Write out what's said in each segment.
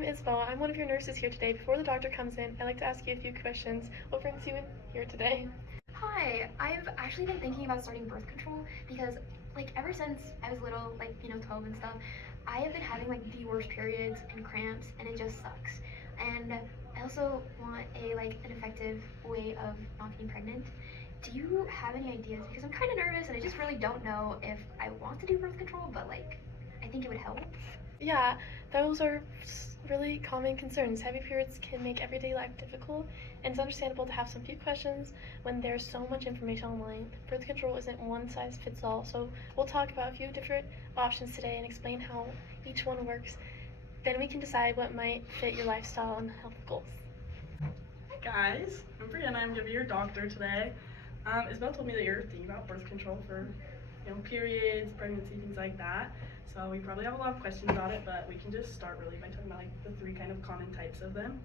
I'm Isabel. I'm one of your nurses here today. Before the doctor comes in, I'd like to ask you a few questions. What brings you in here today? Hi, I've actually been thinking about starting birth control because ever since I was little, 12 and stuff, I have been having the worst periods and cramps and it just sucks. And I also want an effective way of not getting pregnant. Do you have any ideas? Because I'm kind of nervous and I just really don't know if I want to do birth control, but I think it would help. Yeah, those are really common concerns. Heavy periods can make everyday life difficult, and it's understandable to have some few questions when there's so much information online. Birth control isn't one size fits all, so we'll talk about a few different options today and explain how each one works. Then we can decide what might fit your lifestyle and health goals. Hi guys, I'm Brianna. I'm gonna be your doctor today. Isabel told me that you're thinking about birth control for, periods, pregnancy, things like that. So we probably have a lot of questions about it, but we can just start really by talking about the three kind of common types of them.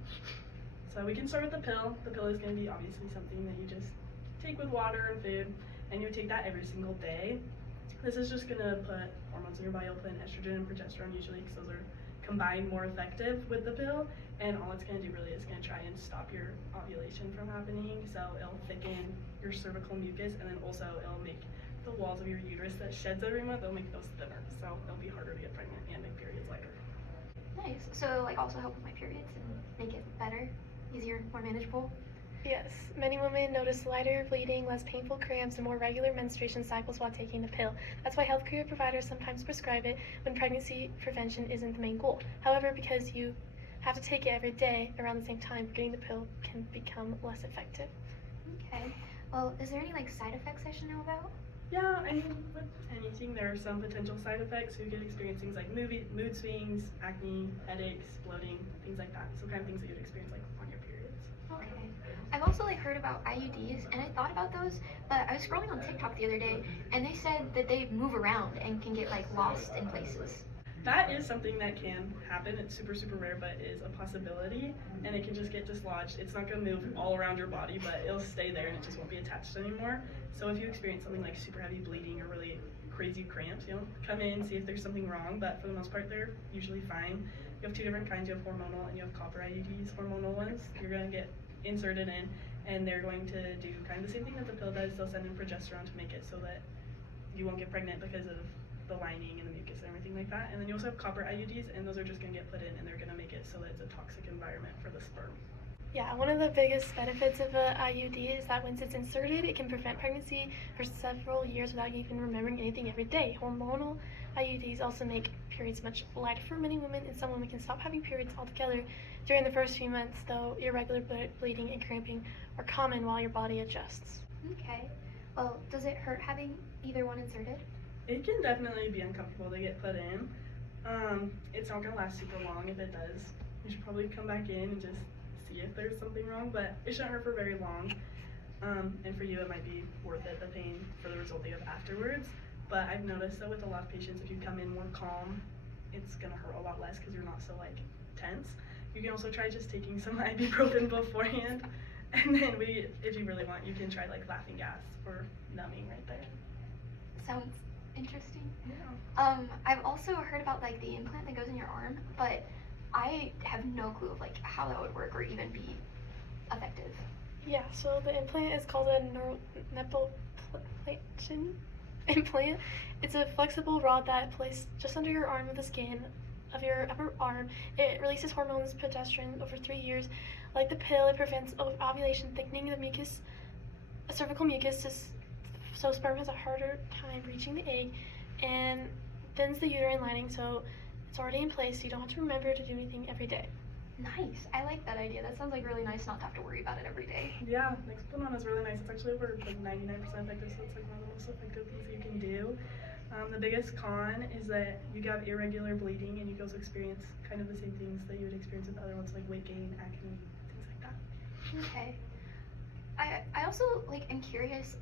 So we can start with the pill. The pill is going to be obviously something that you just take with water and food, and you would take that every single day. This is just going to put hormones in your body. It'll put in estrogen and progesterone usually because those are combined more effective with the pill, and all it's going to do really is going to try and stop your ovulation from happening. So it'll thicken your cervical mucus, and then also it'll make the walls of your uterus that sheds every month, it'll make those thinner, so it'll be harder to get pregnant and make periods lighter. Nice. So also help with my periods and make it better, easier, more manageable. Yes, many women notice lighter bleeding, less painful cramps, and more regular menstruation cycles while taking the pill. That's why healthcare providers sometimes prescribe it when pregnancy prevention isn't the main goal. However, because you have to take it every day around the same time, getting the pill can become less effective. Okay. Well, is there any side effects I should know about? Yeah, I mean, with anything, there are some potential side effects. You could experience things like mood swings, acne, headaches, bloating, things like that. So kind of things that you'd experience on your periods. Okay. I've also heard about IUDs, and I thought about those, but I was scrolling on TikTok the other day, and they said that they move around and can get lost in places. That is something that can happen. It's super, super rare, but it is a possibility, and it can just get dislodged. It's not going to move all around your body, but it'll stay there and it just won't be attached anymore. So if you experience something like super heavy bleeding or really crazy cramps, come in, see if there's something wrong, but for the most part, they're usually fine. You have two different kinds. You have hormonal and you have copper IUDs. Hormonal ones, you're going to get inserted in, and they're going to do kind of the same thing that the pill does. They'll send in progesterone to make it so that you won't get pregnant because of the lining and the mucus and everything like that. And then you also have copper IUDs, and those are just going to get put in, and they're going to make it so that it's a toxic environment for the sperm. Yeah, one of the biggest benefits of an IUD is that once it's inserted, it can prevent pregnancy for several years without you even remembering anything every day. Hormonal IUDs also make periods much lighter for many women, and some women can stop having periods altogether during the first few months, though irregular bleeding and cramping are common while your body adjusts. Okay. Well, does it hurt having either one inserted? It can definitely be uncomfortable to get put in. It's not going to last super long. If it does, you should probably come back in and just see if there's something wrong, but it shouldn't hurt for very long. And for you, it might be worth it, the pain for the result you have afterwards. But I've noticed that with a lot of patients, if you come in more calm, it's going to hurt a lot less because you're not so tense. You can also try just taking some ibuprofen beforehand, and then if you really want, you can try laughing gas or numbing right there. Sounds interesting. Yeah. I've also heard about the implant that goes in your arm, but I have no clue of how that would work or even be effective. Yeah, so the implant is called a neuroneplation implant. It's a flexible rod that placed just under your arm with the skin of your upper arm. It releases hormones, progesterone, over 3 years. Like the pill, it prevents ovulation, thickening the mucus, cervical mucus, so sperm has a harder time reaching the egg, and thins the uterine lining, so it's already in place, so you don't have to remember to do anything every day. Nice. I like that idea. That sounds really nice not to have to worry about it every day. Yeah, Nexplanon is really nice. It's actually over 99% effective, so it's one of the most effective things you can do. The biggest con is that you have irregular bleeding, and you also experience kind of the same things that you would experience with other ones, like weight gain, acne, things like that. Okay. I also am curious,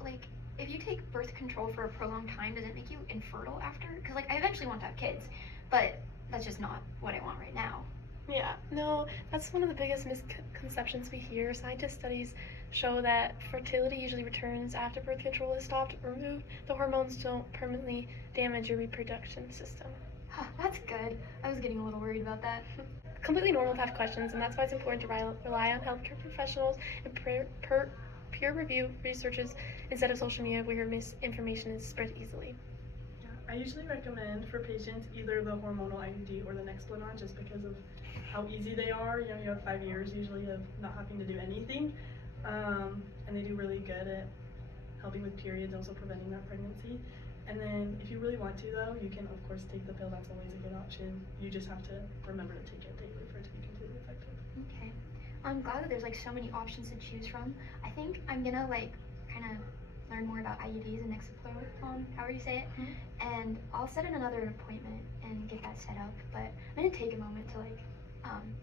if you take birth control for a prolonged time, does it make you infertile after? Because I eventually want to have kids, but that's just not what I want right now. Yeah, no, that's one of the biggest misconceptions we hear. Scientist studies show that fertility usually returns after birth control is stopped or removed. The hormones don't permanently damage your reproduction system. Huh, that's good. I was getting a little worried about that. completely normal to have questions, and that's why it's important to rely on healthcare professionals and peer-review researches instead of social media where misinformation is spread easily. Yeah, I usually recommend for patients either the hormonal IUD or the Nexplanon just because of how easy they are. You know, you have 5 years usually of not having to do anything, and they do really good at helping with periods, also preventing that pregnancy. And then if you really want to though, you can of course take the pill. That's always a good option. You just have to remember to take it daily for it to be completely effective. Okay. I'm glad that there's like so many options to choose from. I think I'm gonna like kind of learn more about IUDs and Nexplanon, however you say it, and I'll set in another appointment and get that set up. But I'm gonna take a moment to like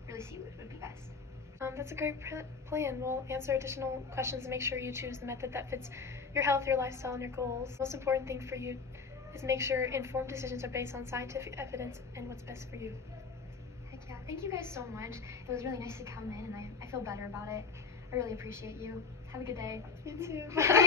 really see what would be best. That's a great plan. We'll answer additional questions and make sure you choose the method that fits your health, your lifestyle, and your goals. The most important thing for you is make sure informed decisions are based on scientific evidence and what's best for you. Heck yeah. Thank you guys so much. It was really nice to come in and I feel better about it. I really appreciate you. Have a good day. You too. Bye.